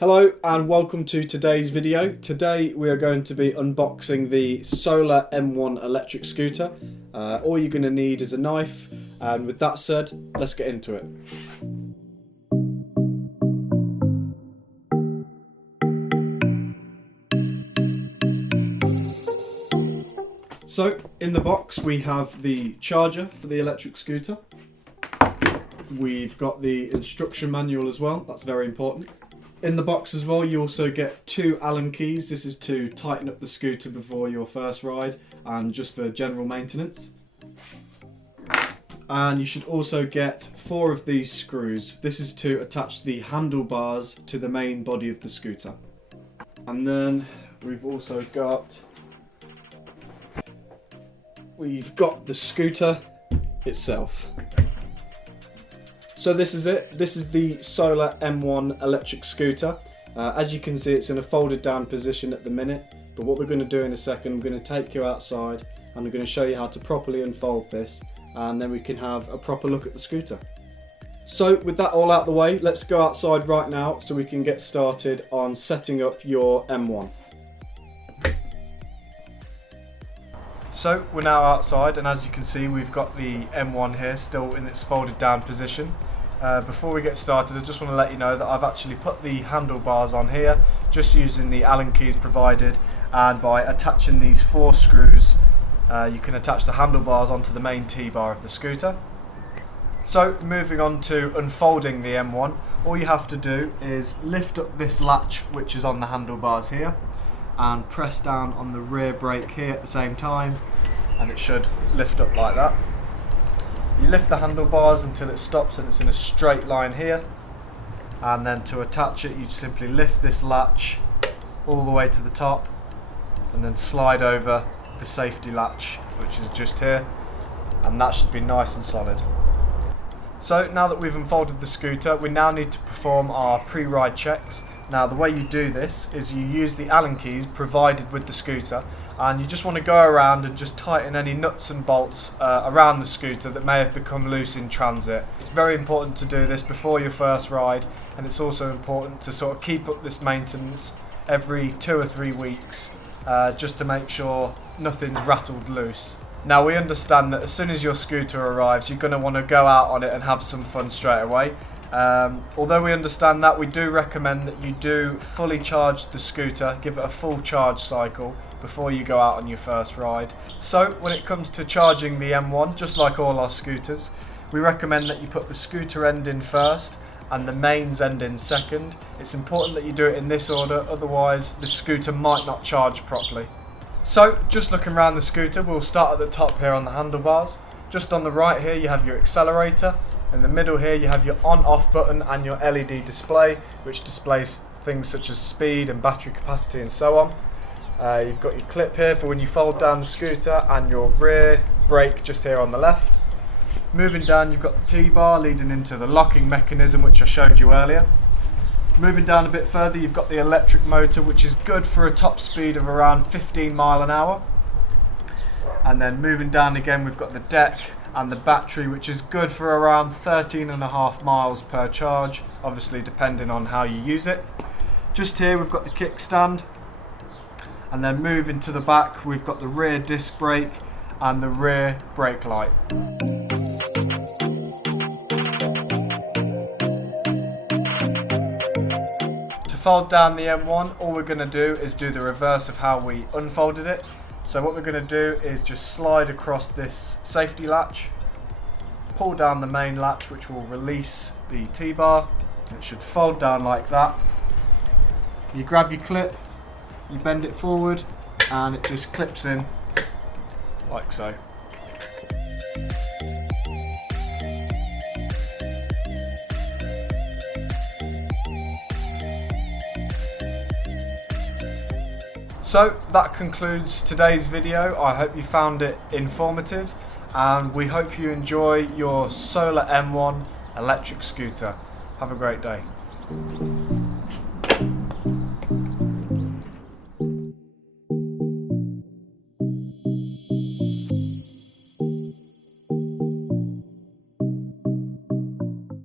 Hello and welcome to today's video. Today we are going to be unboxing the Solar M1 electric scooter. All you're going to need is a knife, and with that said, let's get into it. So in the box we have the charger for the electric scooter. We've got the instruction manual as well, that's very important. In the box as well, you also get 2 Allen keys. This is to tighten up the scooter before your first ride and just for general maintenance. And you should also get 4 of these screws. This is to attach the handlebars to the main body of the scooter. And then we've also got the scooter itself. So this is it. This is the Solar M1 electric scooter. As you can see, it's in a folded down position at the minute, but what we're going to do in a second, I'm going to take you outside and I'm going to show you how to properly unfold this, and then we can have a proper look at the scooter. So with that all out the way, let's go outside right now so we can get started on setting up your M1. So we're now outside, and as you can see, we've got the M1 here still in its folded down position. Before we get started, I just want to let you know that I've actually put the handlebars on here just using the Allen keys provided, and by attaching these 4 screws you can attach the handlebars onto the main T-bar of the scooter. So moving on to unfolding the M1, all you have to do is lift up this latch which is on the handlebars here and press down on the rear brake here at the same time, and it should lift up like that. You lift the handlebars until it stops and it's in a straight line here, and then to attach it you simply lift this latch all the way to the top and then slide over the safety latch which is just here, and that should be nice and solid. So now that we've unfolded the scooter, we now need to perform our pre-ride checks. Now the way you do this is you use the Allen keys provided with the scooter, and you just want to go around and just tighten any nuts and bolts around the scooter that may have become loose in transit. It's very important to do this before your first ride, and it's also important to sort of keep up this maintenance every 2 or 3 weeks just to make sure nothing's rattled loose. Now we understand that as soon as your scooter arrives you're going to want to go out on it and have some fun straight away. Although we understand that, we do recommend that you do fully charge the scooter, give it a full charge cycle before you go out on your first ride. So when it comes to charging the M1, just like all our scooters, we recommend that you put the scooter end in first and the mains end in second. It's important that you do it in this order, otherwise the scooter might not charge properly. So just looking around the scooter, we'll start at the top here on the handlebars. Just on the right here you have your accelerator. In the middle here you have your on-off button and your LED display, which displays things such as speed and battery capacity and so on. You've got your clip here for when you fold down the scooter, and your rear brake just here on the left. Moving down you've got the T-bar leading into the locking mechanism which I showed you earlier. Moving down a bit further you've got the electric motor, which is good for a top speed of around 15 miles an hour. And then moving down again we've got the deck and the battery, which is good for around 13.5 miles per charge, obviously depending on how you use it. Just here we've got the kickstand, and then moving to the back we've got the rear disc brake and the rear brake light. To fold down the M1, all we're going to do is do the reverse of how we unfolded it. So what we're going to do is just slide across this safety latch, pull down the main latch which will release the T-bar. It should fold down like that. You grab your clip, you bend it forward, and it just clips in like so. So that concludes today's video. I hope you found it informative, and we hope you enjoy your Solar M1 electric scooter. Have a great day.